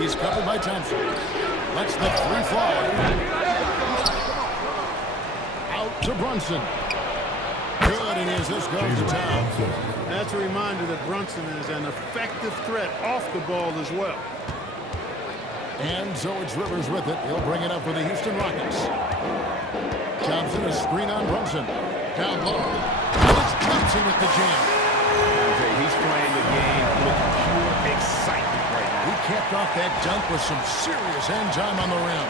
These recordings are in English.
He's covered by Thompson. Lets the three fly. Out to Brunson. Good, and as this goes to town. That's a reminder that Brunson is an effective threat off the ball as well. And so it's Rivers with it. He'll bring it up for the Houston Rockets. Thompson, a screen on Brunson. Down low. And it's Thompson with the jam. He's playing the game with pure excitement right now. He capped off that dunk with some serious end time on the rim.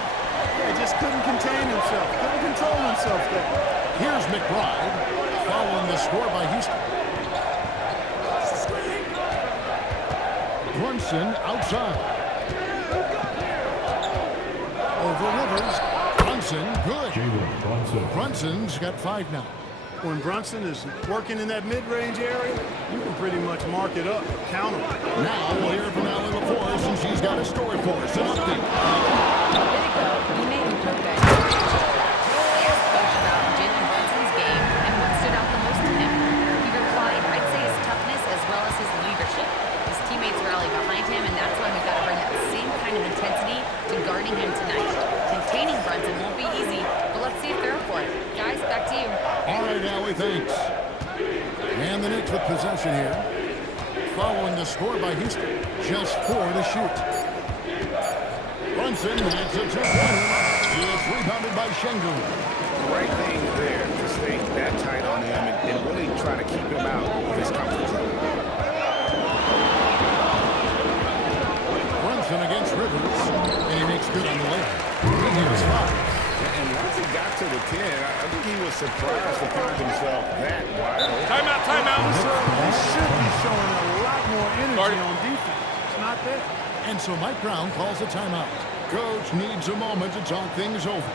He just couldn't contain himself. Couldn't control himself there. Here's McBride following the score by Houston. Brunson outside. Over Rivers. Brunson, good. Brunson's got 5 now. When Brunson is working in that mid-range area, you can pretty much mark it up, count him. Now we'll hear from Allie LaForce, and she's got a story for us. An update. Way to go. You made him look good. He asked Coach about Jalen Brunson's game and what stood out the most to him. He replied, I'd say his toughness as well as his leadership. His teammates rally behind him, and that's why we've got to bring that same kind of intensity to guarding him tonight. Containing Brunson won't be easy, but let's see if they're up for it. Guys, back to you. All right, Allie, thanks. And the Knicks with possession here. Following the score by Houston. Just 4 to shoot. Brunson hits a two-pointer. It's rebounded by Şengün. The right thing there to stay that tight on him and really try to keep him out of his comfort zone. Brunson against Rivers. And he makes good on the layup. He hits 5. And once he got to the 10, I think he was surprised to find himself that wide open. Timeout, timeout. He should be showing a lot more energy on defense. It's not there. And so Mike Brown calls a timeout. Coach needs a moment to talk things over.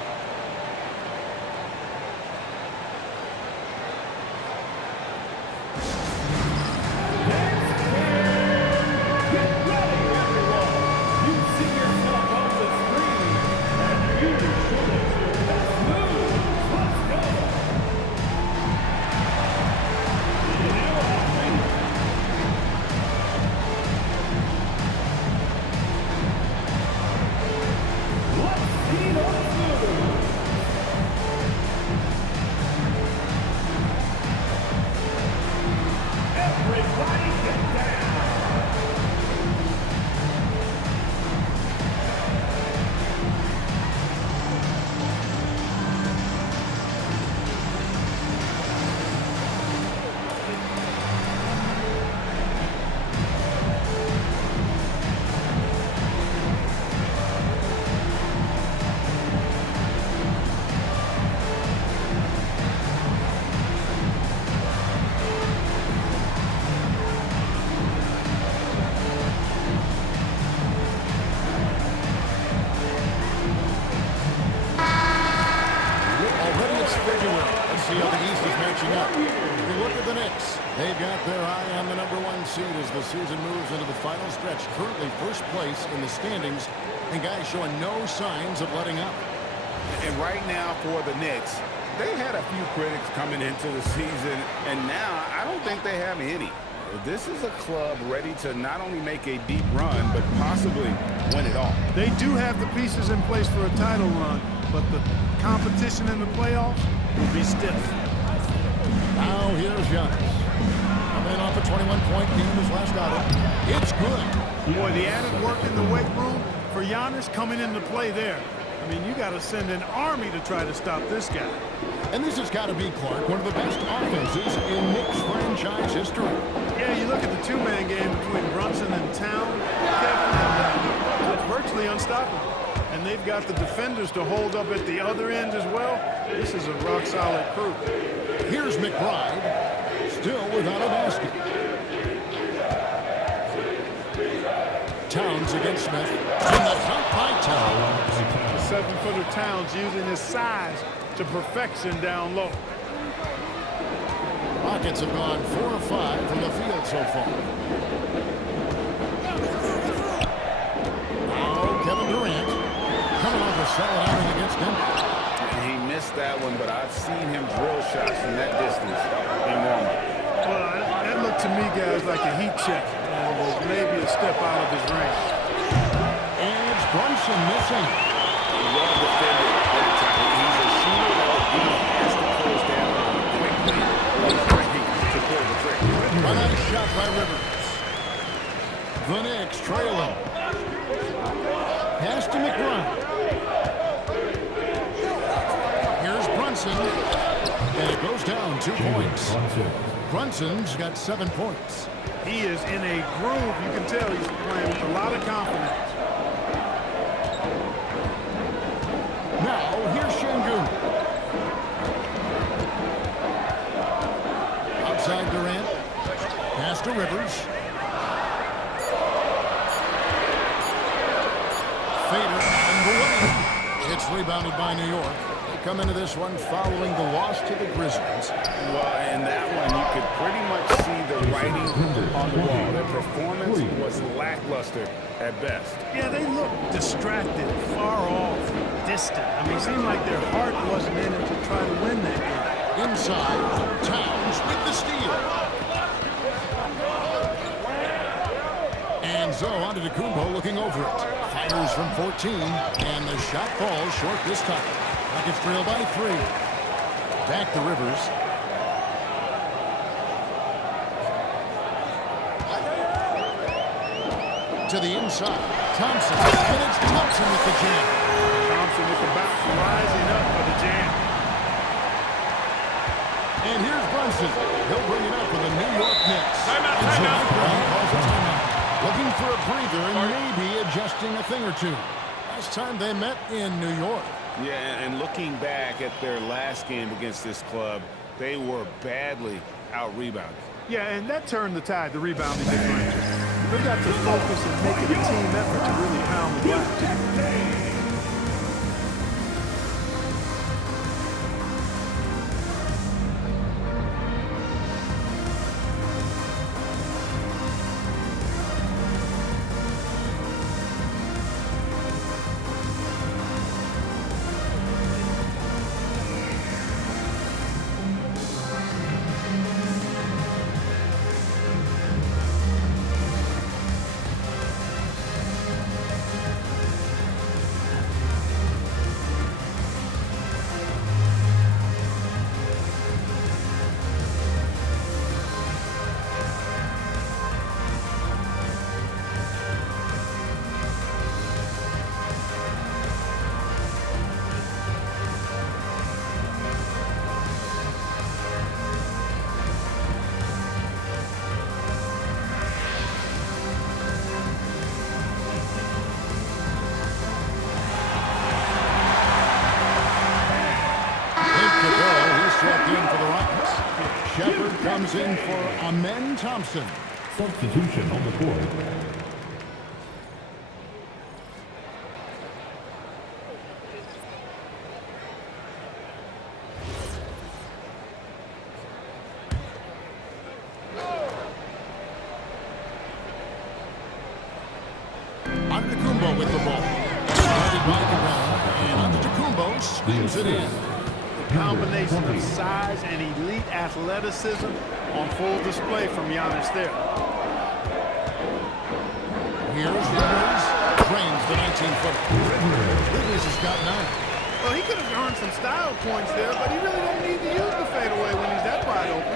They've got their eye on the #1 seed as the season moves into the final stretch. Currently first place in the standings, and guys showing no signs of letting up. And right now for the Knicks, they had a few critics coming into the season, and now I don't think they have any. This is a club ready to not only make a deep run, but possibly win it all. They do have the pieces in place for a title run, but the competition in the playoffs will be stiff. Now here's Giannis. Coming off a 21-point game his last outing. It's good. Boy, the added work in the weight room for Giannis coming into play there. I mean, you got to send an army to try to stop this guy. And this has got to be, Clark, one of the best offenses in Knicks franchise history. Yeah, you look at the two-man game between Brunson and Town, Kevin, and it's virtually unstoppable. And they've got the defenders to hold up at the other end as well. This is a rock-solid crew. Here's McBride, still without a basket. Towns against Smith. And the dunk by Towns. The 7-footer Towns using his size to perfection down low. Rockets have gone 4 of 5 from the field so far. Now Kevin Durant coming off a solid outing against Denver. He missed that one, but I've seen him drill shots from that distance in Walmart. Well, that looked to me, guys, like a heat check and was maybe a step out of his range. Thompson missing. Well defended. He's a shooter that he has to close down quickly or he's ready to pull the trigger. A nice shot by Rivers. The Knicks trailing. Pass to McBride. Here's Brunson. And it goes down 2 points. Brunson's got 7 points. He is in a groove. You can tell he's playing with a lot of confidence. Now, here's Şengün. Outside Durant. Pass to Rivers. Fader on the way. It's rebounded by New York. They come into this one following the loss to the Grizzlies. Well, in that one, you could pretty much see the writing on the wall. Their performance was lackluster at best. Yeah, they look distracted, far off, distant. I mean, it seemed like their heart wasn't in it to try to win that game. Inside, Towns with the steal. And so on to Kumbo looking over it. Fires from 14, and the shot falls short this time. Rockets trail by 3. Back to Rivers. To the inside. Thompson. And it's Thompson with the jam. Thompson with the bounce, rising up for the jam. And here's Brunson. He'll bring it up for the New York Knicks. Timeout, And so timeout. McBride calls a timeout. Looking for a breather and maybe adjusting a thing or two. Last time they met in New York. Yeah, and looking back at their last game against this club, they were badly out-rebounded. Yeah, and that turned the tide, the rebounding differential. They got to focus and make it a team effort to really pound the glass. Shepard comes in for Amen Thompson. Substitution on the court. Antetokounmpo with the ball. Guarded by Cabral. And Antetokounmpo slams it in. Combination of size and elite athleticism on full display from Giannis there. Here's Rivers. Drains the 19-footer. Rivers has got 9. Well, he could have earned some style points there, but he really don't need to use the fadeaway when he's that wide open.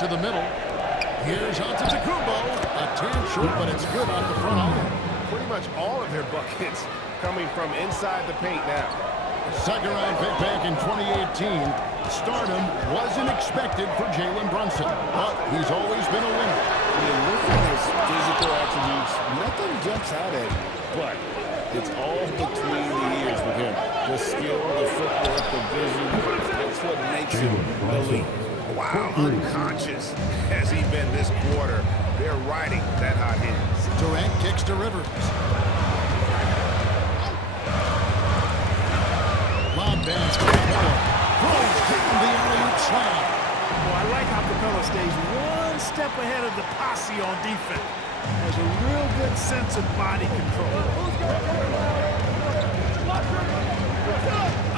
To the middle. Here's Antetokounmpo. A turn short, but it's good off the front iron. Pretty much all of their buckets coming from inside the paint now. Second round pick back in 2018. Stardom wasn't expected for Jalen Brunson, but he's always been a winner. I mean, look at his physical attributes. Nothing jumps out at him, but it's all between the ears with him. The skill, the footwork, the vision, that's what makes him elite. Wow, unconscious has he been this quarter. They're riding that hot hand. Durant kicks to Rivers. Lob dance for Capella. Throws down the alley-oop slam. Well, I like how Capella stays one step ahead of the posse on defense. Has a real good sense of body control.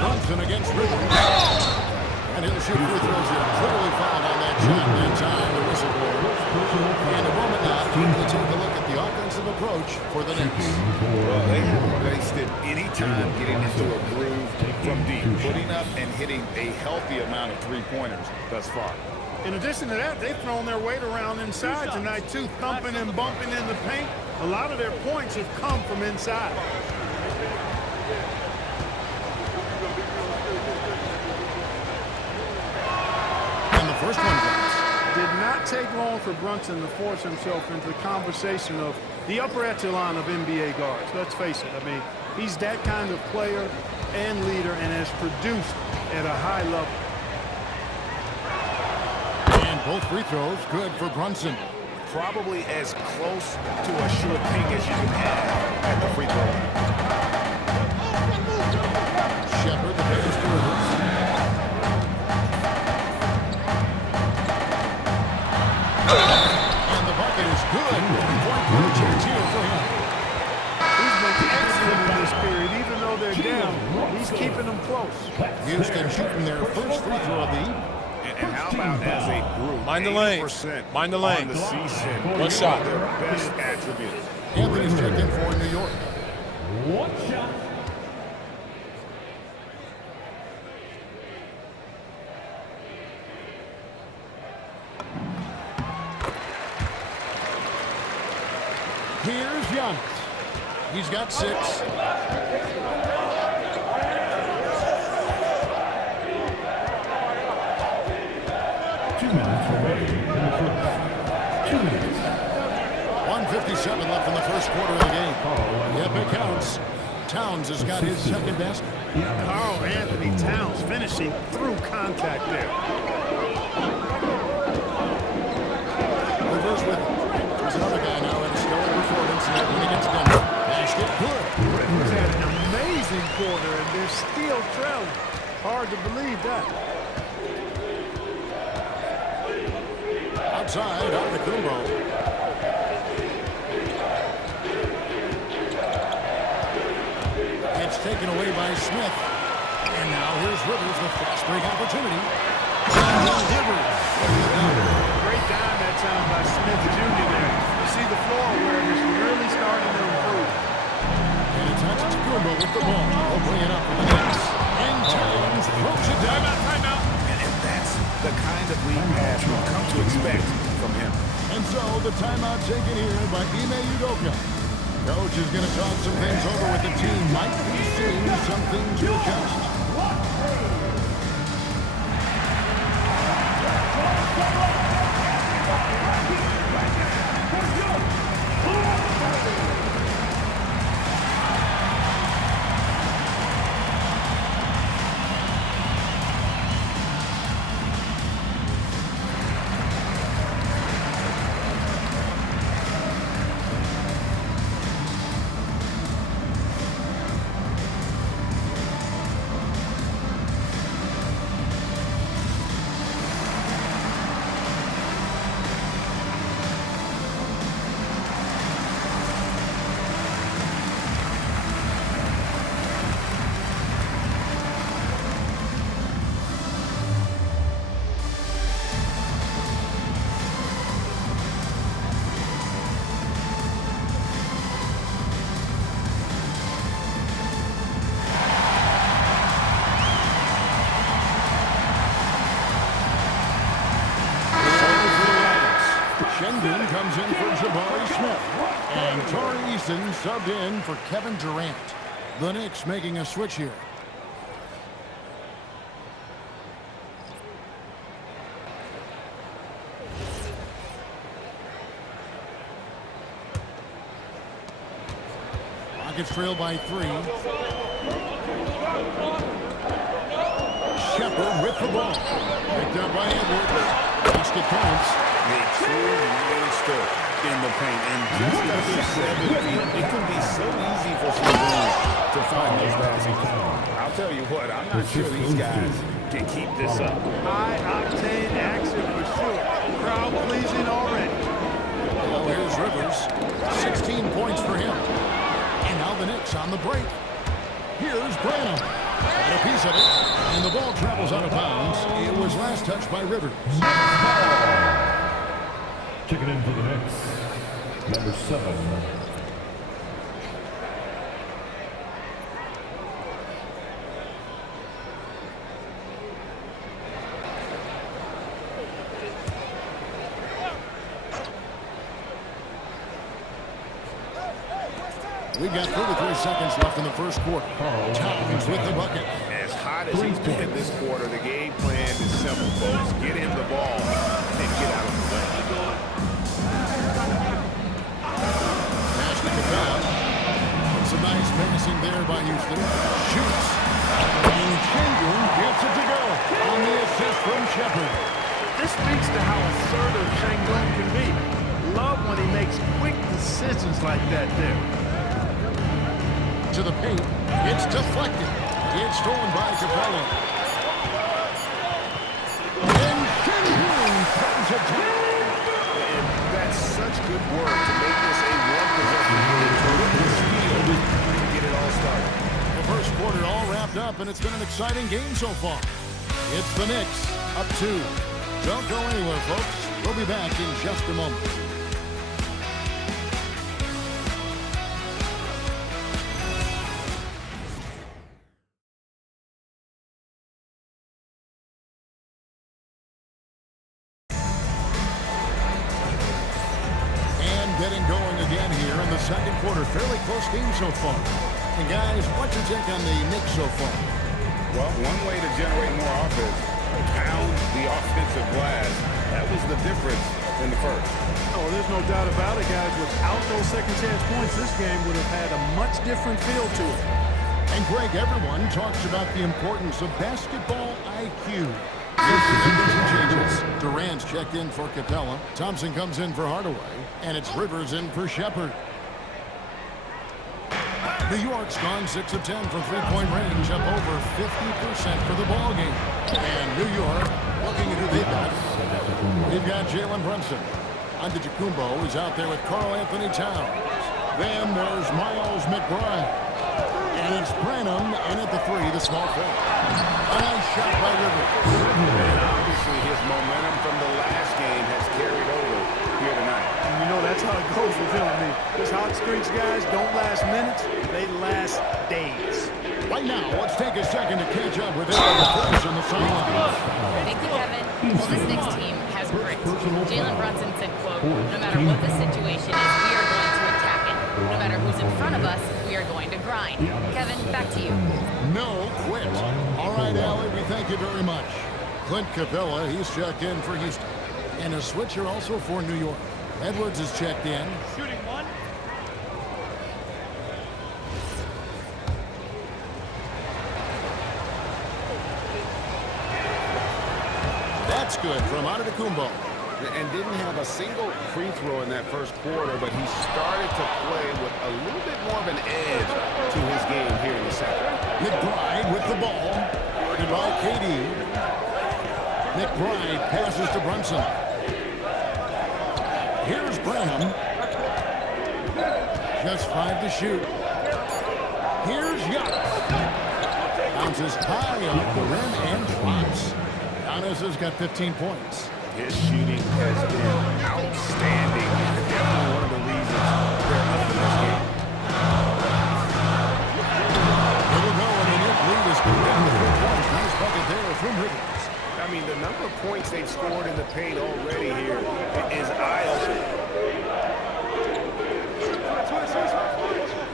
Brunson against Rivers. And he'll shoot free throws here. Clearly fouled on that shot that time. The whistle blows. And a moment now, we'll take a look at the offensive approach approach for the Knicks. Well, they haven't wasted any time getting into a groove from deep, putting up and hitting a healthy amount of three-pointers thus far. In addition to that, they've thrown their weight around inside tonight, too, thumping and bumping in the paint. A lot of their points have come from inside. And the first one goes. Did not take long for Brunson to force himself into the conversation of the upper echelon of NBA guards. Let's face it, I mean, he's that kind of player and leader and has produced at a high level. And both free throws good for Brunson. Probably as close to a sure thing as you can have at the free throw line. Shepard, the pass to Rivers. And the bucket is good. Three-point chance here for him. He's been excellent in this period. Even though they're down, he's keeping them close. Houston shooting their first free throw of the evening. And how about as a group, Mind the lanes. 80% Mind the on lanes. the season. One shot. Their best attributes. Anthony's checked in for New York. One shot. Here's Giannis. He's got 6. 2 minutes remaining in the first. 2 minutes. 1:57 left in the first quarter of the game. Yep, it counts. Towns has got his second best. Carl Anthony Towns finishing through contact there. Reverse with him. There's another guy now in a stellar performance and when he gets done. Basket good. He's had an amazing quarter, and they're still trailing. Hard to believe that. Outside, out the Kumbo. It's taken away by Smith. And now here's Rivers, the fast break opportunity. Rivers. Great dime that time by Smith Jr. there. You see the floor awareness really starting to improve. And it's Antetokounmpo with the ball. He'll bring it up for the Knicks. And Towns throws it down. Timeout. And that's the kind of lead pass we've come to expect from him. And so the timeout taken here by Ime Udoka. Coach is going to talk some things over with the team. Might be seeing something to adjust. Shengun comes in for Jabari Smith. And Torrey Eason subbed in for Kevin Durant. The Knicks making a switch here. Rockets trail by 3. Shepard with the ball. Picked up by Edwards. Basket counts. A true monster in the paint. And just after 7 feet, it can be so easy for someone to find those baskets. I'll tell you what, I'm not sure these guys can keep this up. High-octane action for sure. Crowd pleasing already. Well, here's Rivers. 16 points for him. And now the Knicks on the break. Here's Branham. Got a piece of it. And the ball travels out of bounds. It was last touched by Rivers. Checking in for the Knicks, number 7, We got 33 seconds left in the first quarter. Towns with the bucket. As hot as he's been this quarter, the game plan is simple, folks. Get him the ball and get out of the way. Pass to Capella. Some nice passing there by Houston. Shoots. And Chandler gets it to go on the assist from Shepard. This speaks to how assertive Shangun can be. Love when he makes quick decisions like that there. To the paint. It's deflected. It's stolen by Capella. And Shangun throws it down. And that's such good work to make this a one-possession game. Terrific skill to get it all started. The first quarter all wrapped up, and it's been an exciting game so far. It's the Knicks up 2. Don't go anywhere, folks. We'll be back in just a moment. Getting going again here in the second quarter. Fairly close game so far. And guys, what's your take on the Knicks so far? Well, one way to generate more offense, pound the offensive glass. That was the difference in the first. Oh, there's no doubt about it, guys. Without those second chance points, this game would have had a much different feel to it. And Greg, everyone talks about the importance of basketball IQ. Changes. Durant's checked in for Capella. Thompson comes in for Hardaway. And it's Rivers in for Shepard. New York's gone 6 of 10 from three-point range, up over 50% for the ball game. And New York looking at who they've got. They've got Jalen Brunson. Antetokounmpo is out there with Karl Anthony Towns. Then there's Miles McBride. And it's Branham in at the 3, the small forward. A nice shot by Rivers. And obviously his momentum from the last game has carried over here tonight. And you know that's how it goes with him. I mean, these hot streaks, guys, don't last minutes. They last days. Right now, let's take a second to catch up with everyone on the sideline. Thank you, Kevin. Well, this Knicks team has grit. Jalen Brunson said, quote, no matter what the situation is, we are going to attack it. No matter who's in front of us, we are going to grind. Kevin, back to you. No quit. All right, Allie, we thank you very much. Clint Capella, he's checked in for Houston. And a switcher also for New York. Edwards is checked in. Shooting one. That's good from Antetokounmpo. And didn't have a single free throw in that first quarter, but he started to play with a little bit more of an edge to his game here in the second. McBride with the ball. Guarded by KD. McBride passes to Brunson. Here's Branham. Just 5 to shoot. Here's Giannis. Bounces high off the rim and drops. Giannis has got 15 points. His shooting has been outstanding. Definitely one of the reasons they're up in this game. It'll go, and the Knicks lead is good down to 3 points. Nice bucket there from Rivers. I mean, the number of points they've scored in the paint already here is eye-opening.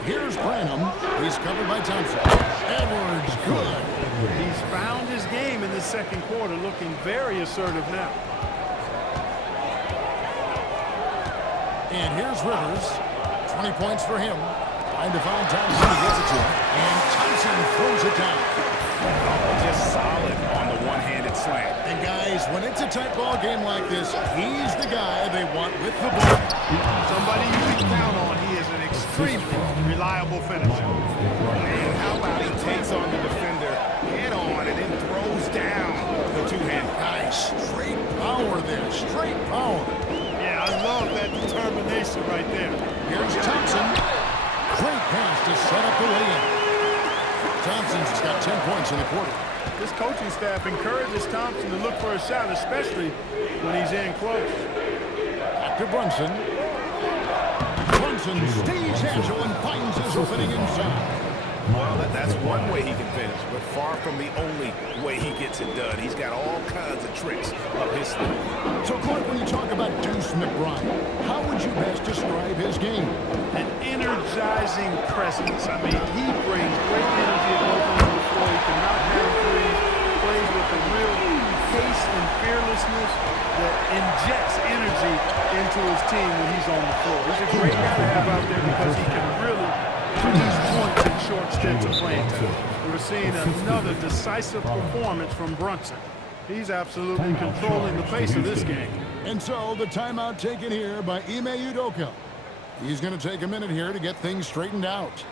Here's Branham. He's covered by Thompson. Edwards, good. He's found his game in the second quarter, looking very assertive now. And here's Rivers. 20 points for him. Trying to find Thompson. He gets it to him. And Thompson throws it down. Just solid on the one-handed slam. And guys, when it's a tight ball game like this, he's the guy they want with the ball. Somebody you can count on. He is an extremely reliable finisher. And how about he takes on the defender head-on and then throws down the two-hand. Nice. Straight power there. Straight power. Yeah, I love that determination right there. Here's Thompson. Great pass to set up the layup. Thompson's got 10 points in the quarter. This coaching staff encourages Thompson to look for a shot, especially when he's in close. Back to Brunson. Brunson stays agile and finds his opening inside. Well, that's one way he can finish, but far from the only way he gets it done. He's got all kinds of tricks up his sleeve. So, Clark, when you talk about Deuce McBride, how would you best describe his game? An energetic energizing presence. I mean, he brings great energy at both ends of the floor. He can knock down threes, plays with a real pace and fearlessness that injects energy into his team when he's on the floor. He's a great guy to have out there because he can really produce points in short stints of playing time. We're seeing another decisive performance from Brunson. He's absolutely controlling the pace of this game. And so the timeout taken here by Ime Udoka. He's going to take a minute here to get things straightened out.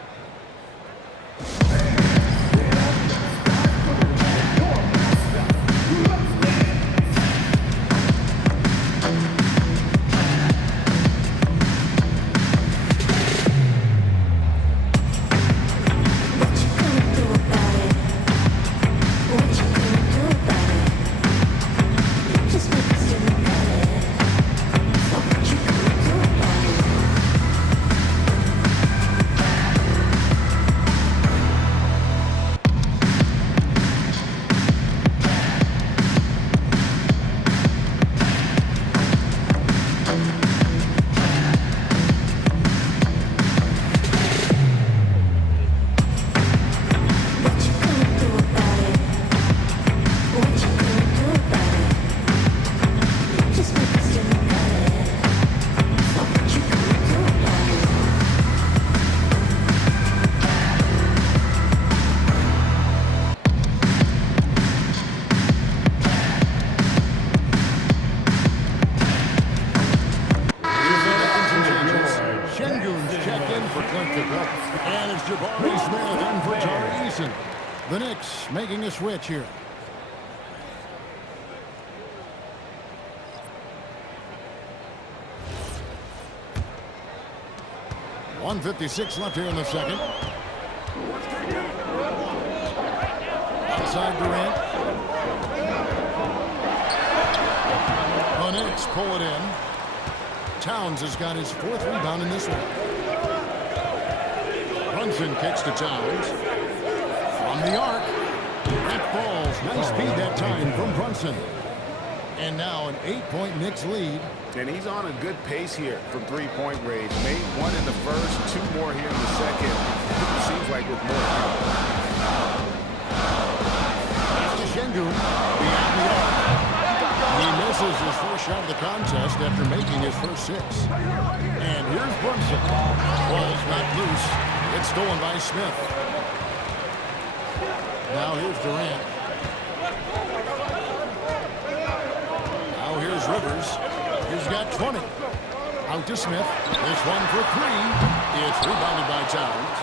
The Knicks making a switch here. .156 left here in the second. Outside Durant. The Knicks pull it in. Towns has got his fourth rebound in this one. Brunson kicks to Towns. From the arc. It falls. Nice speed that time from Brunson. And now an 8-point Knicks lead. And he's on a good pace here from three-point range. Made one in the first, two more here in the second. Seems like with more power. After Şengün, beyond the arc. He misses his first shot of the contest after making his first six. And here's Brunson. Ball's not loose. It's stolen by Smith. Now here's Durant. Now here's Rivers. He's got 20. Out to Smith. This one for three. It's rebounded by Towns.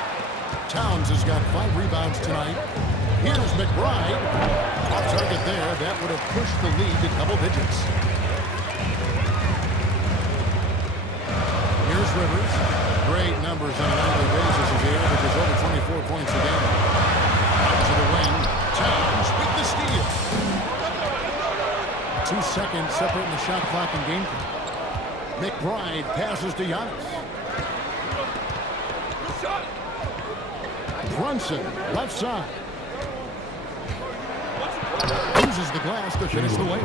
Towns has got 5 rebounds tonight. Here's McBride. Off target there. That would have pushed the lead to double digits. Here's Rivers. Great numbers on a nightly basis as he averages over 24 points a game. Out to the wing. Towns with the steal. 2 seconds separating the shot clock and game clock. McBride passes to Giannis. Brunson, left side. Uses the glass to finish the way.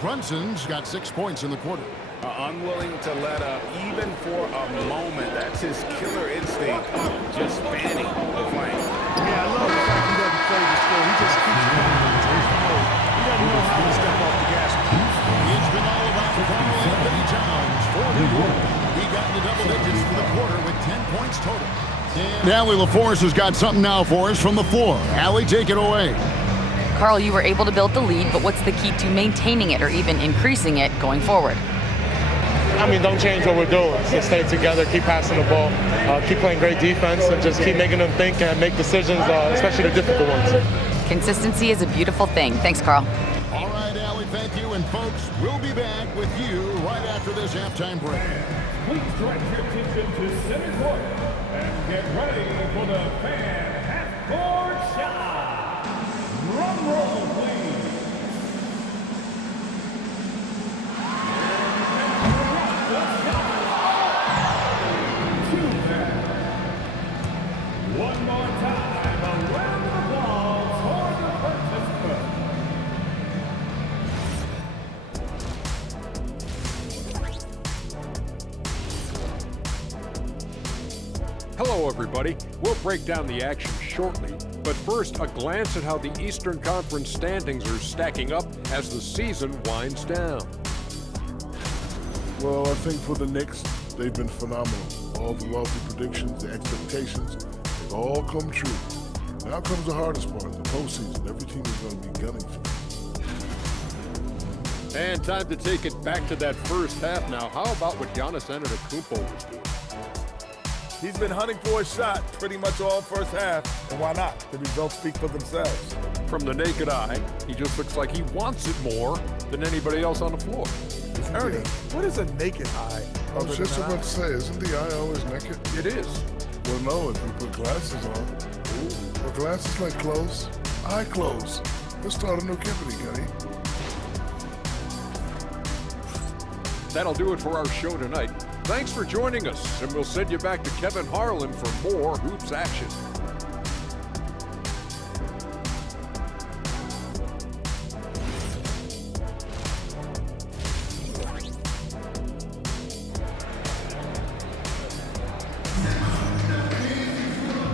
Brunson's got 6 points in the quarter. Unwilling to let up even for a moment. That's his killer instinct. Just fanning the flame. Yeah, I love the fact he doesn't play the score. He just keeps going. He doesn't know how to step off the gas. It's been all about Carl Anthony Towns for New York. He got into double digits for the quarter with 10 points total. And Allie LaForce has got something now for us from the floor. Allie, take it away. Carl, you were able to build the lead, but what's the key to maintaining it or even increasing it going forward? I mean, don't change what we're doing. Just stay together, keep passing the ball, keep playing great defense, and just keep making them think and make decisions, especially the difficult ones. Consistency is a beautiful thing. Thanks, Carl. All right, Allie, thank you. And folks, we'll be back with you right after this halftime break. Please direct your attention to center court and get ready for the fan half-court shot. Drum roll, please. One more time, a round of applause for the participants. Hello, everybody. We'll break down the action shortly, but first, a glance at how the Eastern Conference standings are stacking up as the season winds down. Well, I think for the Knicks, they've been phenomenal. All the lofty predictions, the expectations, they've all come true. Now comes the hardest part, the postseason. Every team is going to be gunning for it. And time to take it back to that first half now. How about what Giannis Antetokounmpo was doing? He's been hunting for a shot pretty much all first half, and why not? The results speak for themselves. From the naked eye, he just looks like he wants it more than anybody else on the floor. Ernie, what is a naked eye? I was just about to say, isn't the eye always naked? It is. Well, no, if you put glasses on. Well, glasses like clothes. Eye clothes. Let's start a new company, Kenny. That'll do it for our show tonight. Thanks for joining us, and we'll send you back to Kevin Harlan for more hoops action.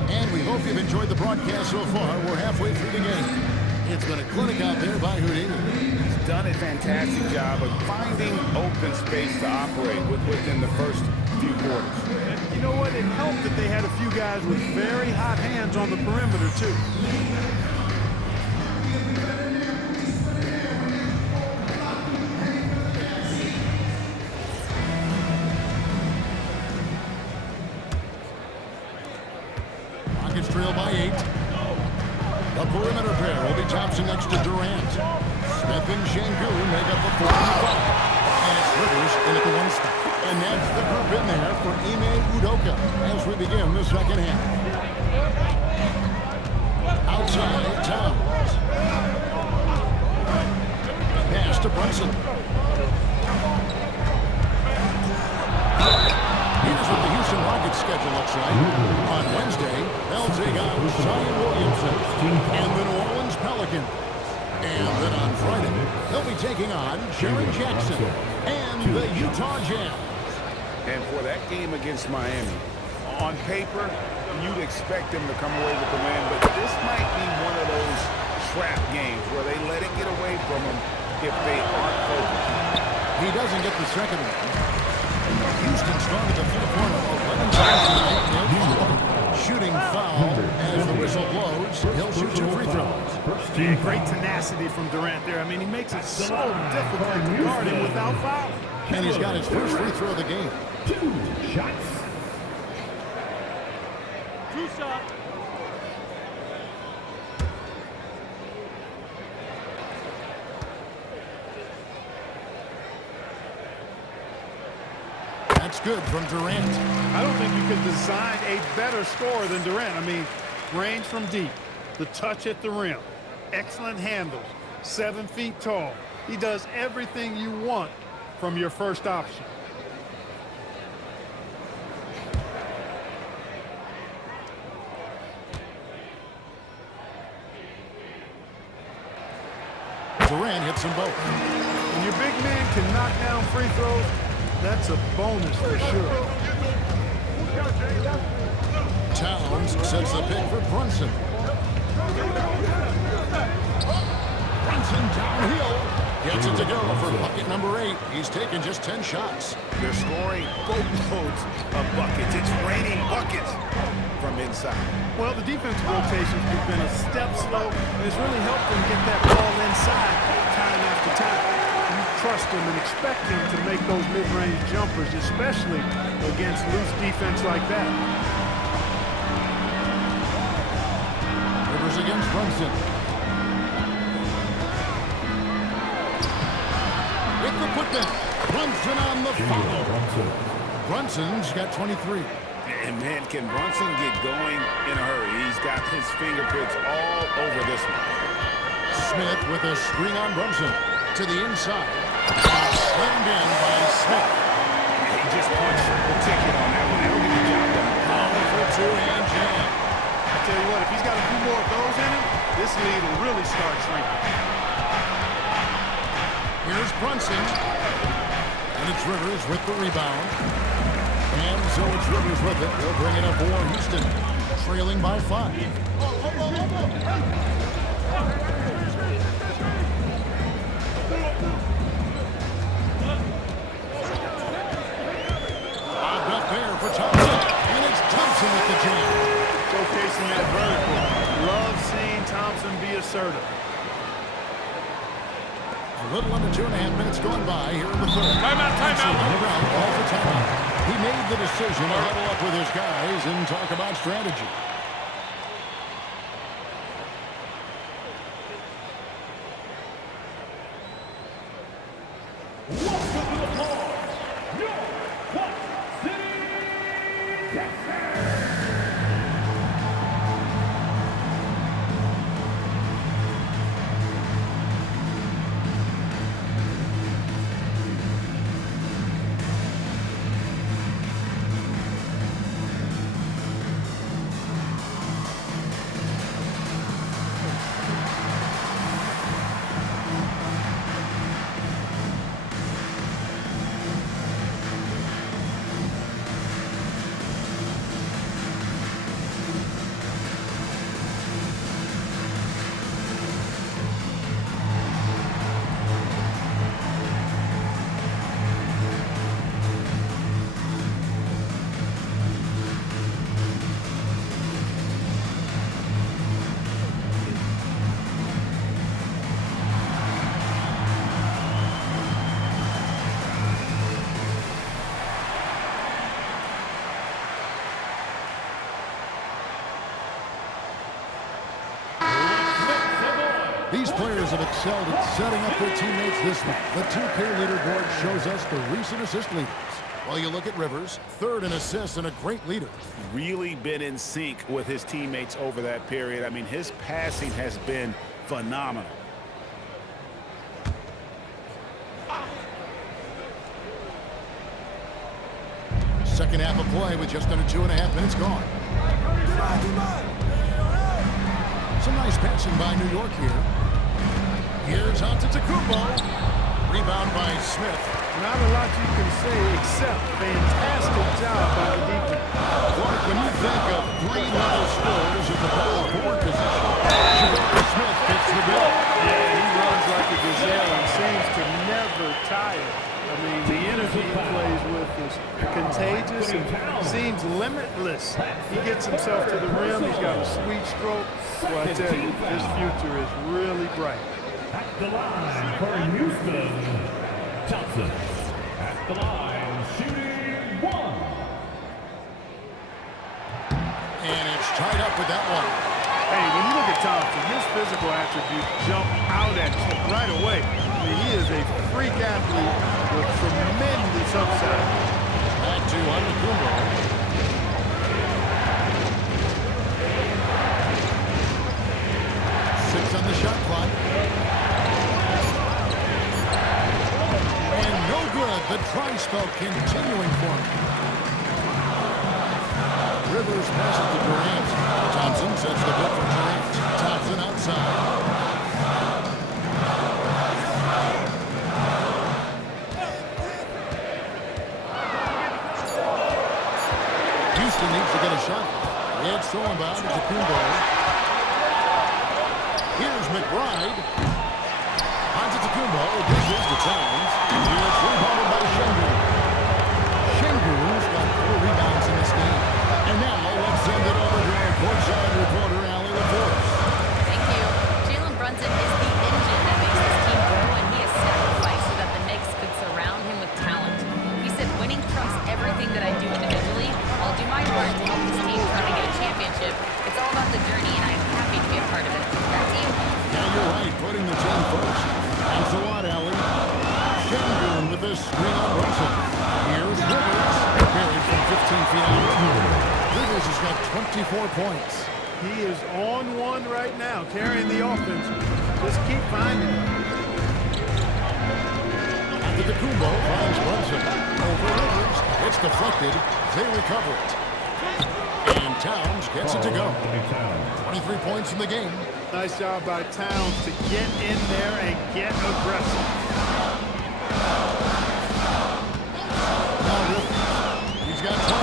And we hope you've enjoyed the broadcast so far. We're halfway through the game. It's been a clinic out there by Houdini. He's done a fantastic job of finding open space to operate within the first few quarters. And you know what? It helped that they had a few guys with very hot hands on the perimeter, too. Rockets trail by 8. The perimeter pair will be Thompson next to Durant. Smith and Şengün make up the 4 and 5. And it's Rivers in at the 1 spot. And that's the group in there for Ime Udoka as we begin the second half. Outside, Towns. Pass to Brunson. Here's what the Houston Rockets schedule looks like. On Wednesday, they'll take on Zion Williamson and the New Orleans Pelicans. And then on Friday, they'll be taking on Jaren Jackson and the Utah Jazz. And for that game against Miami, on paper, you'd expect them to come away with the win, but this might be one of those trap games where they let it get away from them if they aren't focused. He doesn't get the second one. Houston started the fourth quarter 11 times tonight. Shooting foul as the whistle blows. He'll shoot 2 free throws. Great tenacity from Durant there. I mean, he makes it so difficult to guard him without foul. And he's got his first free throw of the game. 2 shots. 2 shots. That's good from Durant. I don't think you could design a better scorer than Durant. I mean, range from deep, the touch at the rim, excellent handles, 7 feet tall. He does everything you want from your first option. Durant hits them both. When your big man can knock down free throws, that's a bonus for sure. Towns sets the pick for Brunson. Brunson downhill. Gets it to go for bucket number 8. He's taken just 10 shots. They're scoring boatloads of buckets. It's raining buckets from inside. Well, the defensive rotations have been a step slow, and it's really helped them get that ball inside time after time. You trust him and expect him to make those mid-range jumpers, especially against loose defense like that. Rivers against Brunson. With the putback. Brunson on the follow. Brunson's got 23. And man, can Brunson get going in a hurry? He's got his fingerprints all over this one. Smith with a screen on Brunson to the inside. Slammed in by Smith. He just punched the ticket on that one. That'll get the job done. Powerful two-hand jam. I tell you what, if he's got a few more of those in him, this lead will really start shrinking. Here's Brunson. And it's Rivers with the rebound. And so it's Rivers with it. They'll bring it up for Houston, trailing by 5. Lobbed up there for Thompson. And it's Thompson with the jam. Showcasing that vertical. Love seeing Thompson be assertive. A little under 2.5 minutes going by here in the third. Timeout. Calls a timeout. He made the decision to huddle up with his guys and talk about strategy. These players have excelled at setting up their teammates this week. The 2K leaderboard shows us the recent assist leaders. While you look at Rivers, third in assists and a great leader. Really been in sync with his teammates over that period. I mean, his passing has been phenomenal. Second half of play with just under 2.5 minutes gone. Some nice passing by New York here. Here's Antetokounmpo. Rebound by Smith. Not a lot you can say except fantastic job by the defense. Clark, when you think of 3-level scores at the power forward position, Shaquille Smith fits the bill. Yeah, he runs like a gazelle and seems to never tire. I mean, the energy he plays with is contagious and seems limitless. He gets himself to the rim. He's got a sweet stroke. Well, I tell you, his future is really bright. At the line for Houston, Thompson. At the line, shooting 1. And it's tied up with that one. Hey, when you look at Thompson, his physical attributes jump out at you right away. I mean, he is a freak athlete with tremendous upside. Back to Antetokounmpo. 6 on the shot clock. And no good. The try spell continuing for him. Rivers passes to Durant. Thompson sets the ball for Durant. Thompson outside. Houston needs to get a shot. It's thrown by Antetokounmpo. Here's McBride. Antetokounmpo dishes to Towns. It's rebounded by Şengün. Şengün's got 4 rebounds in this game. And now let's send it over to our courtside reporter, Allie LaForce. Thank you. Jalen Brunson is the engine that makes this team grow, and he has sacrificed so that the Knicks could surround him with talent. He said, winning trumps everything that I do individually. I'll do my part to help this team try to get a championship. It's all about the journey, and I'm happy to be a part of it. That team. Yeah, you're right. Putting the team first. Thanks a lot, Allie. Şengün with this screen on Brunson. Here's Rivers. Buried from 15 feet out. Rivers has got 24 points. He is on one right now, carrying the offense. Just keep finding it. Antetokounmpo finds Brunson. Over Rivers. It's deflected. They recover it. And Towns gets it to go. 23 points in the game. Nice job by Towns to get in there and get aggressive. Now Rivers. He's got 20.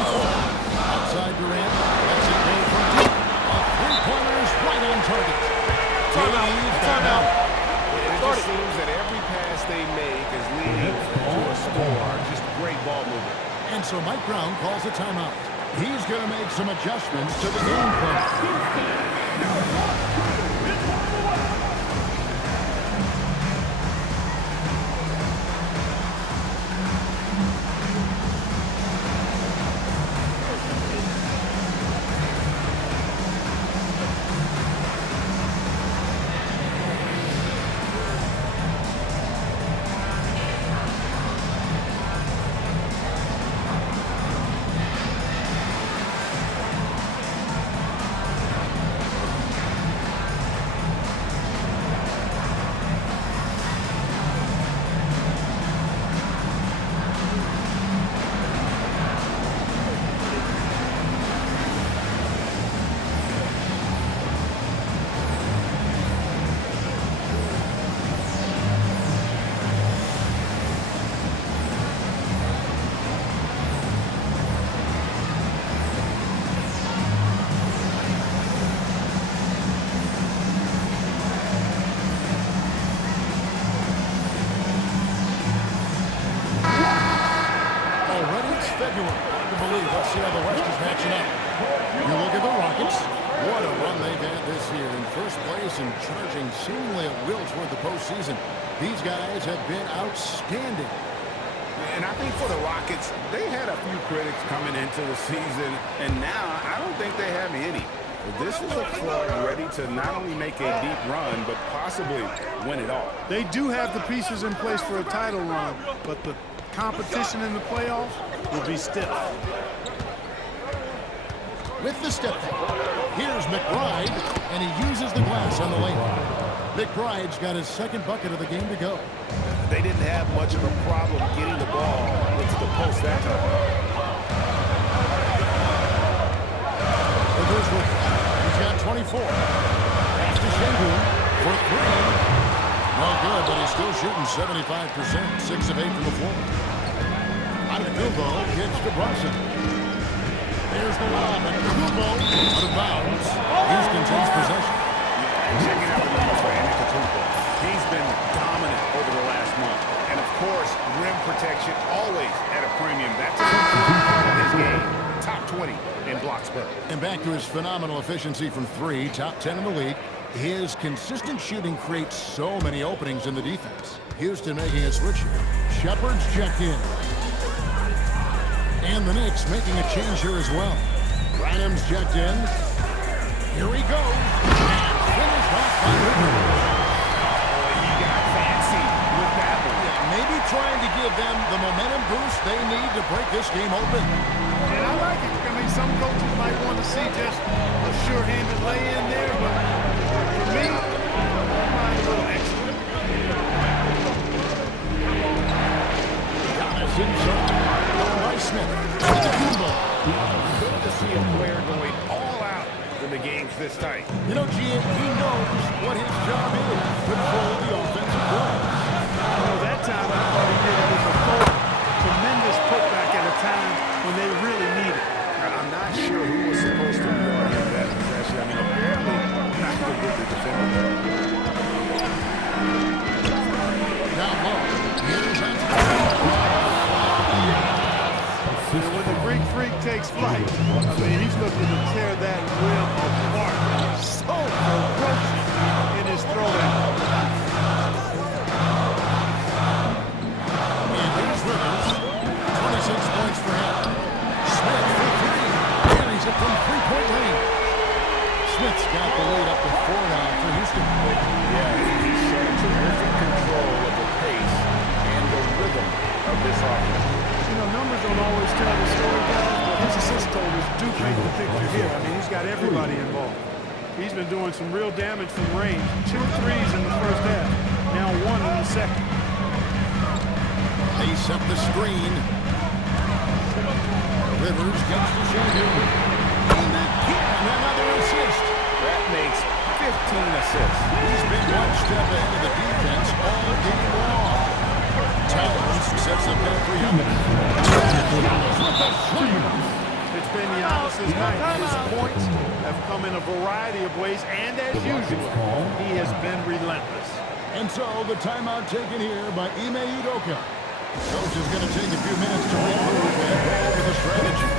And so Mike Brown calls a timeout. He's going to make some adjustments to the game plan. Hard to believe. Let's see how the West is matching up. You look at the Rockets. What a run they've had this year. In first place and charging seemingly at will toward the postseason. These guys have been outstanding. And I think for the Rockets, they had a few critics coming into the season, and now I don't think they have any. This is a club ready to not only make a deep run, but possibly win it all. They do have the pieces in place for a title run, but the competition in the playoffs will be stiff. With the step back, here's McBride, and he uses the glass on the layup. McBride's got his second bucket of the game to go. They didn't have much of a problem getting the ball into the post that time. He's got 24. Pass to Şengün for three. No good, but he's still shooting 75%. 6 of 8 from the floor. Kubo gets to Brunson. There's the lob, and Kubo out of bounds. Houston takes possession. Checking out the numbers for Kubo. He's been dominant over the last month. And, of course, rim protection always at a premium. That's a part of his game. Top 20 in blocks per. And back to his phenomenal efficiency from three, top 10 in the league. His consistent shooting creates so many openings in the defense. Houston making a switch here. Shepard's checked in. And the Knicks making a change here as well. Branham's checked in. Here he goes. And finished off by Rivers. He got fancy with that one. Yeah, maybe trying to give them the momentum boost they need to break this game open. And I like it. I mean, some coaches might want to see just a sure-handed lay-in there, but for me, I don't mind a little extra. Giannis inside. By Smith. Good to see a player going all out in the games this tight. You know, he knows what his job is. Control the offensive play. Well, that time I thought he did it with a tremendous putback at a time when they really need it. I'm not sure who was supposed to be on that possession. I mean, apparently not good with the defender. Now low. Here's Anthony. And when the Greek Freak takes flight, I mean, he's looking to tear that rim apart. So ferocious in his throwdown. And here's Rivers. 26 points for him. Smith for three. Carries it from three-point range. Smith's got the lead up to 4 now for Houston. Yeah, he's shown terrific control of the pace and the rhythm of this offense. You know, numbers don't always tell the story, guys, but his assist totals do paint the picture here. I mean, he's got everybody involved. He's been doing some real damage from range. 2 threes in the first half, now 1 in the second. They set the screen. Rivers gets to Şengün. And again, another assist. That makes 15 assists. He's been one step ahead of the defense all game long. Towns sets up there for him. It's been Giannis's night. His points have come in a variety of ways, and as usual, he has been relentless. And so the timeout taken here by Ime Udoka. Coach is going to take a few minutes to regroup and go over the strategy.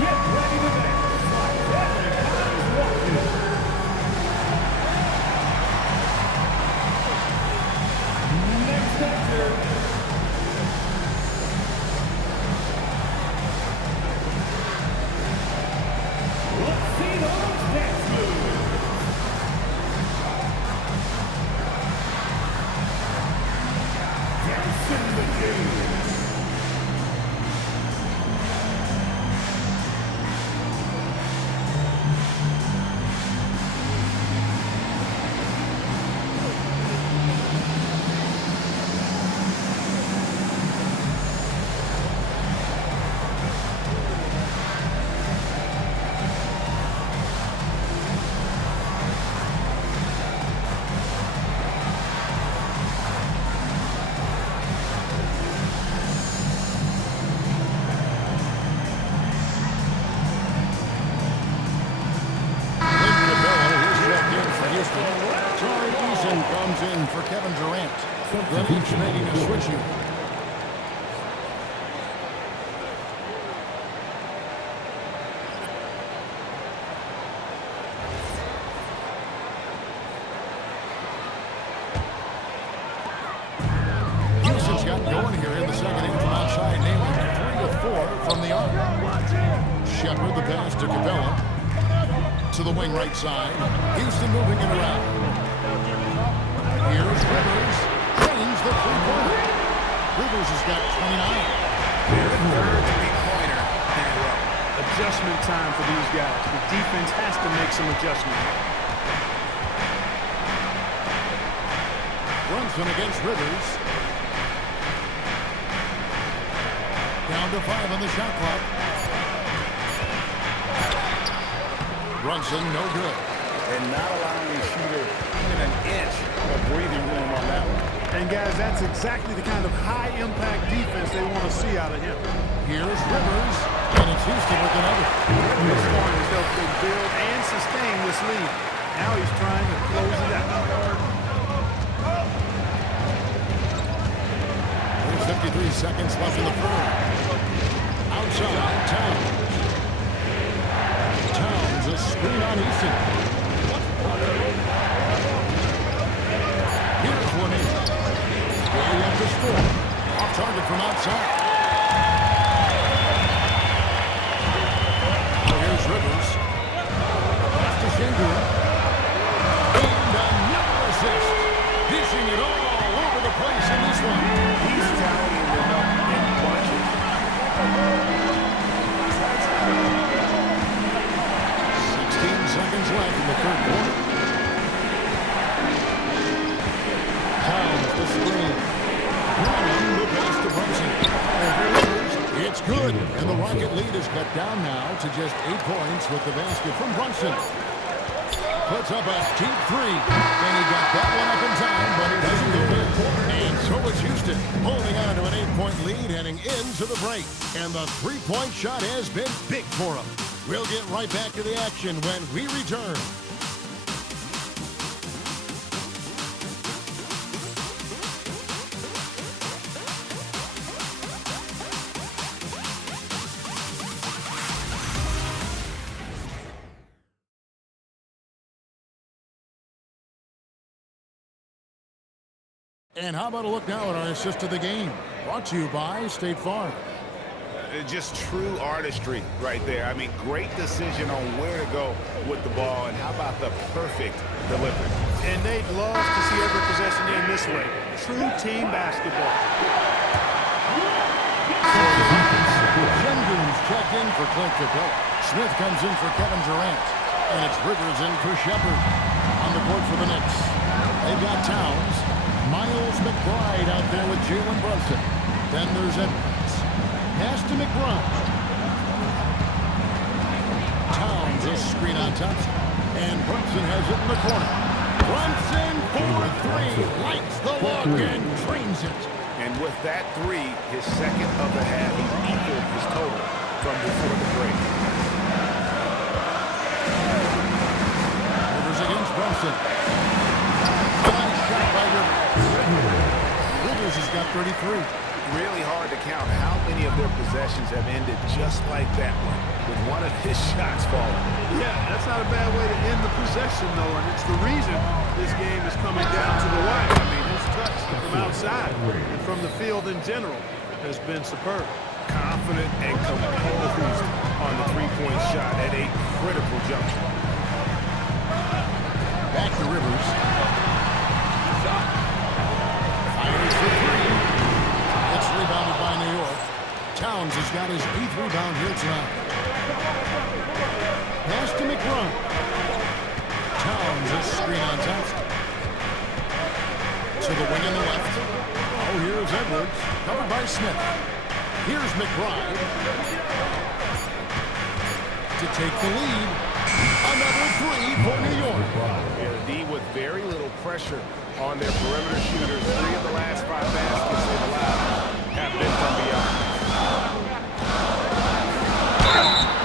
Get ready to dance. Everybody's watching. Next actor. Let's see those dance moves. Dancing the game. Comes in for Kevin Durant. The Knicks making a switch here. Houston's got going here in the second half from outside, nailing 3 of 4 from the arc. Shepard, the pass to Capella. To the wing right side. Houston moving it around. Here's Rivers, drains the three-pointer. Rivers has got 29. Their third three-pointer in a row. Adjustment time for these guys. The defense has to make some adjustments. Brunson against Rivers. Down to 5 on the shot clock. Brunson, no good. And not allowing the shooter even an inch of breathing room on that one. And guys, that's exactly the kind of high-impact defense they want to see out of him. Here's Rivers, and it's Houston with another. This scoring has helped them build and sustain this lead. Now he's trying to close it out. There's 53 seconds left in the third. Outside, Towns, a screen on Houston. Here's one in. Going up to score. Off target from outside. Now here's Rivers. Pass to Shingun. And another assist. Dishing it all over the place in this one. He's tallying them up in bunches. 16 seconds left in the third quarter. Towns the screen. Brown the pass to Brunson. It's good, and the Rocket lead is cut down now to just 8 points with the basket from Brunson. Puts up a deep three, and he got that one up in time, but he doesn't go in. And so is Houston, holding on to an 8-point lead heading into the break. And the three-point shot has been big for him. We'll get right back to the action when we return. And how about a look now at our assist of the game? Brought to you by State Farm. Just true artistry right there. I mean, great decision on where to go with the ball, and how about the perfect delivery? And they'd love to see every possession in this way. True team basketball. Shingun's checked in for Clint Capella. Smith comes in for Kevin Durant. And it's Rivers in for Shepard. On the court for the Knicks. They've got Towns. Miles McBride out there with Jalen Brunson. Then there's Edwards. Pass to McBride. Towns a screen on Thompson. And Brunson has it in the corner. Brunson for 3. Likes the look and drains it. And with that 3, his second of the half, he's equaled his total from before the break. Rivers against Brunson. Nice shot by Rivers. their possessions have ended just like that one, with one of his shots falling. Yeah, that's not a bad way to end the possession, though, and it's the reason this game is coming down to the wire. I mean, his touch from outside and from the field in general has been superb. Confident and composed on the three-point shot at a critical juncture. Back to Rivers. Fires for three. It's rebounded by New York. Towns has got his 8th rebound here tonight. Pass to McBride. Towns is screen on Thompson. To the wing on the left. Oh, here's Edwards. Covered by Smith. Here's McBride. To take the lead. Another three for New York. The D with very little pressure on their perimeter shooters. 3 of the last 5 baskets they've allowed have been from beyond.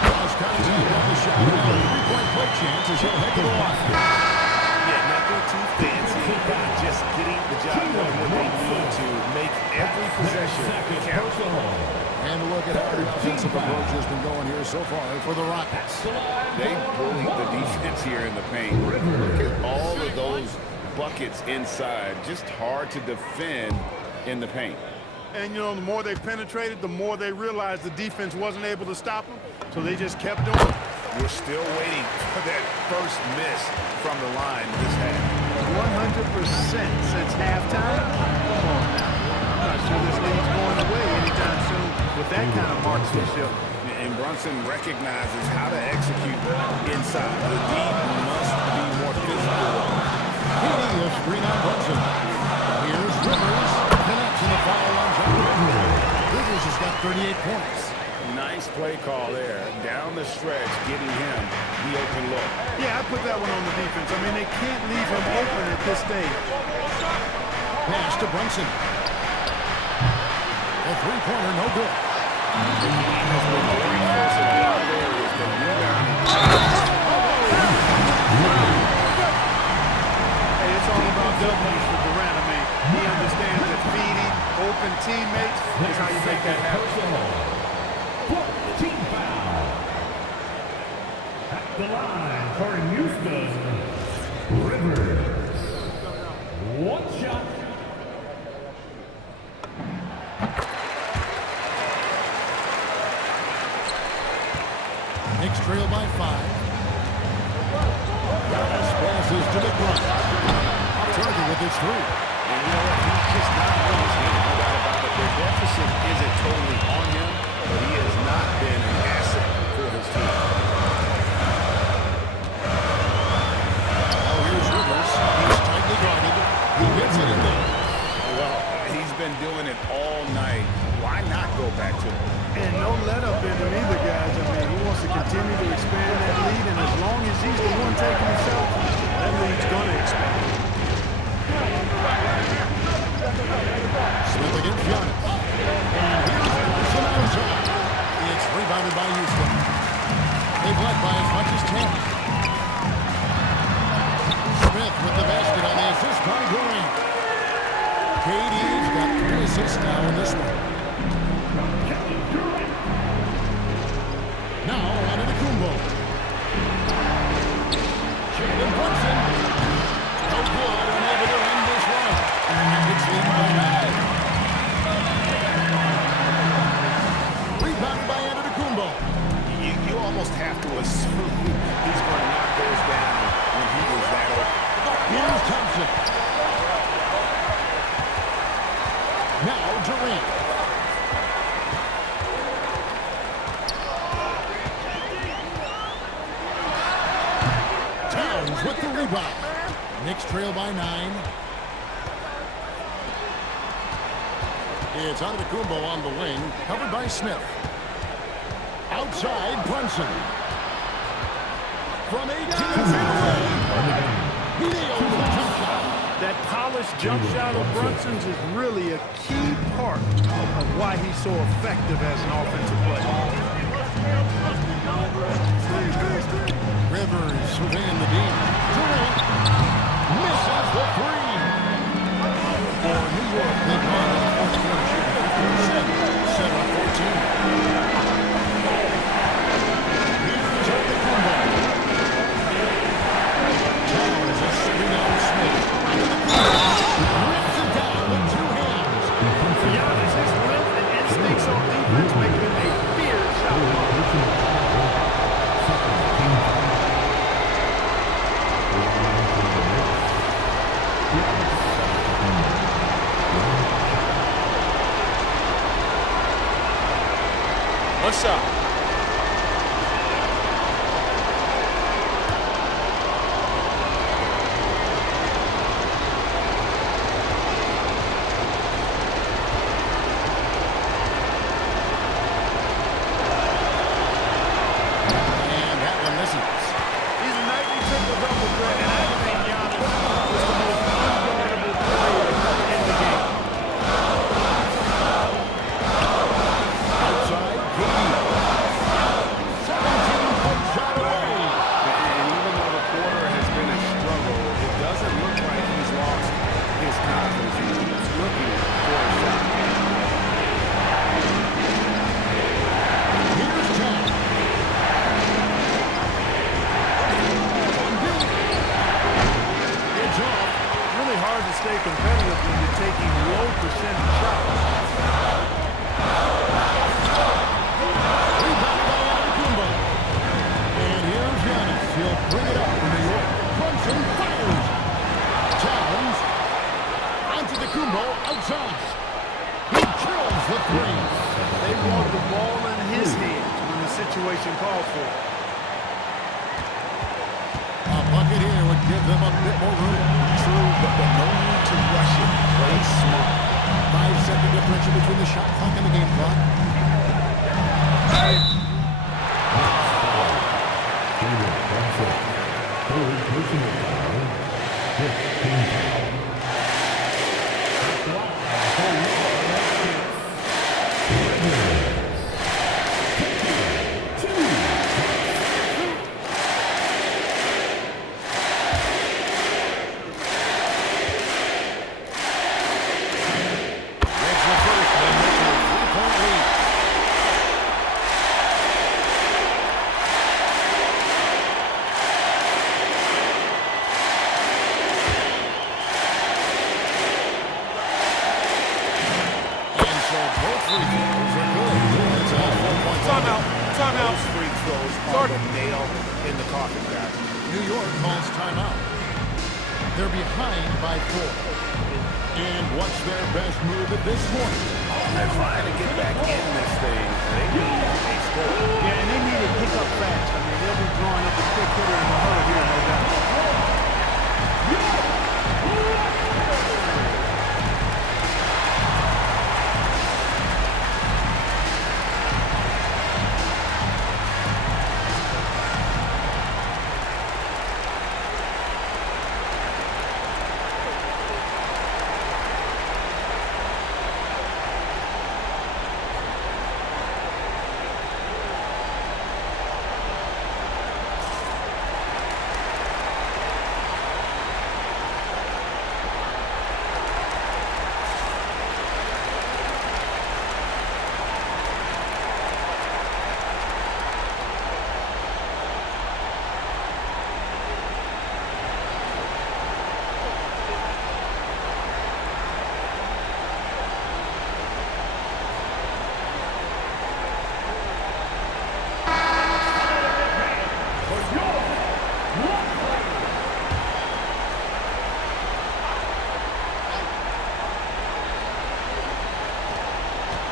Cross contact on the shot. Now a three-point play chance as he'll head to the line. Yeah, nothing too fancy. Just getting the job done when they need to make every possession count. And look at how the defensive approach has been going here so far for the Rockets. They bullied the defense here in the paint. Look at all of those buckets inside. Just hard to defend in the paint. And, you know, the more they penetrated, the more they realized the defense wasn't able to stop them, so they just kept doing it. We're still waiting for that first miss from the line this half. 100% since halftime. Come on now. I'm not sure this league's going away anytime soon with that kind of marksmanship. And Brunson recognizes how to execute inside. The D must be more physical. Katie, a screen on Brunson. Here's Rivers. Connects in the foul on John Rivers. Rivers has got 38 points. Nice play call there. Down the stretch, getting him the open look. Yeah, I put that one on the defense. I mean, they can't leave him open at this stage. Pass to Brunson. A three-pointer, no good. Hey, it's all about W's for Durant. I mean, he understands that feeding open teammates is how you make that happen. Team foul. At the line for Houston, Rivers. One shot. Knicks trail by 5. Giannis passes to McBride. Off target with his 3. And you know what? He's just not won his game. No doubt about it. Their deficit isn't totally on him, but he has not been an asset for his team. Oh, here's Rivers. He's tightly guarded. He gets it in there. Well, he's been doing it all night. Why not go back to him? And no let up in him either, guys. I mean, he wants to continue to expand that lead, and as long as he's the one taking the shot, that lead's going to expand. Smith against Giannis. And here's Anderson outside. It's rebounded by Houston. They've led by as much as 10. Smith with the basket on the assist by Durant. KD's got 3 assists now in this one. Now on to Kumbo. Jalen Brunson. No good, unable to end this run. It's lead by 9. Rebounded by Antetokounmpo. You almost have to assume he's going to knock those down when he was that open. Here's Thompson. Now Durant. Towns with the rebound. Knicks trail by 9. It's Antetokounmpo on the wing, covered by Smith. Outside, Brunson. From 18 feet away. He nails the jump shot. That polished jump shot of Brunson's is really a key part of why he's so effective as an offensive player. Rivers surveying the deep. Durant misses the 3. For New York, they've gone to the fourth quarter shooting 50%, 7 of 14. A bucket here would give them a bit more room. True, but no need to rush it. Play smart. 5-second differential between the shot clock and the game clock. New York calls timeout. They're behind by 4. And what's their best move at this point? They're trying to get back in this thing. They need a score. Yeah, and they need to pick up fast. I mean, they'll be drawing up a quick hitter in the huddle here, no doubt.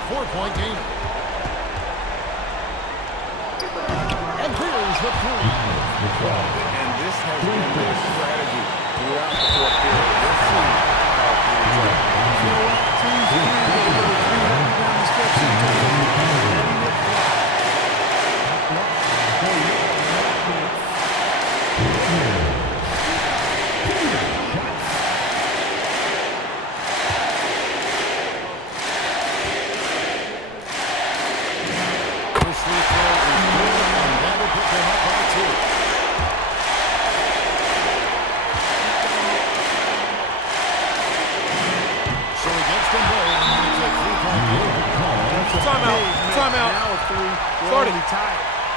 Four-point game. And here's the three. And this has been their strategy throughout the fourth period. Let's see how it plays out. You know what? Teams can go a little free down the stretch.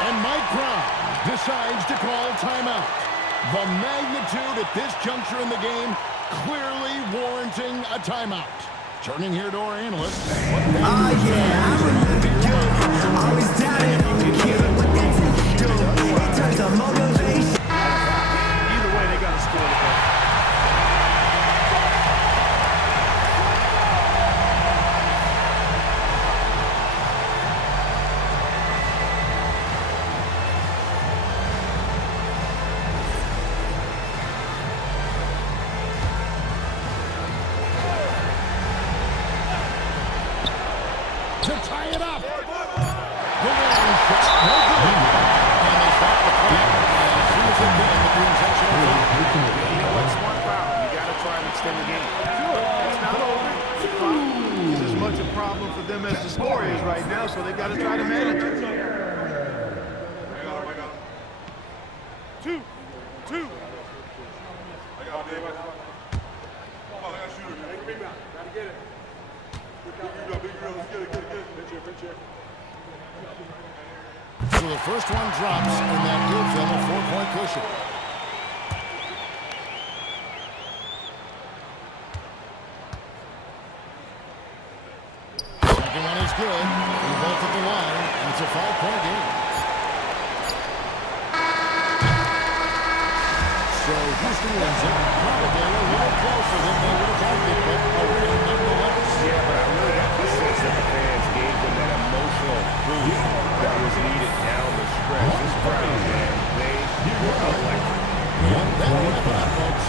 And Mike Brown decides to call timeout. The magnitude at this juncture in the game clearly warranting a timeout. Turning here to our analyst. I remember you. Always doubted what that takes to do. It turns to motivation. Either way, they got to score the ball. To tie it up. The long shot. No good. And they stop the clock as soon as they can with the intentional foul. You know what? Smart foul. You got to try and extend the game. It's not over. It's as much a problem for them as the score is right now, so they got to try to manage it. Two. So the first one drops, and that gives them a 4-point cushion. Second one is good. They both at the line, and it's a 5-point game. So Houston wins it. Probably a little closer than they would have liked it, but a win nonetheless. Yeah, but I really got the sense that the fans gave them that emotional boost that was needed down the stretch. This crowd, man, they were electric. That'll wrap it up, folks.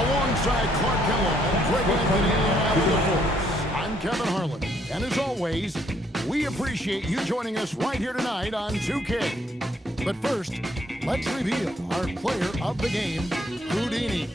Alongside Clark Kellogg, Greg Anthony, and Alvin LaForce, I'm Kevin Harlan. And as always, we appreciate you joining us right here tonight on 2K. But first, let's reveal our player of the game, Houdini.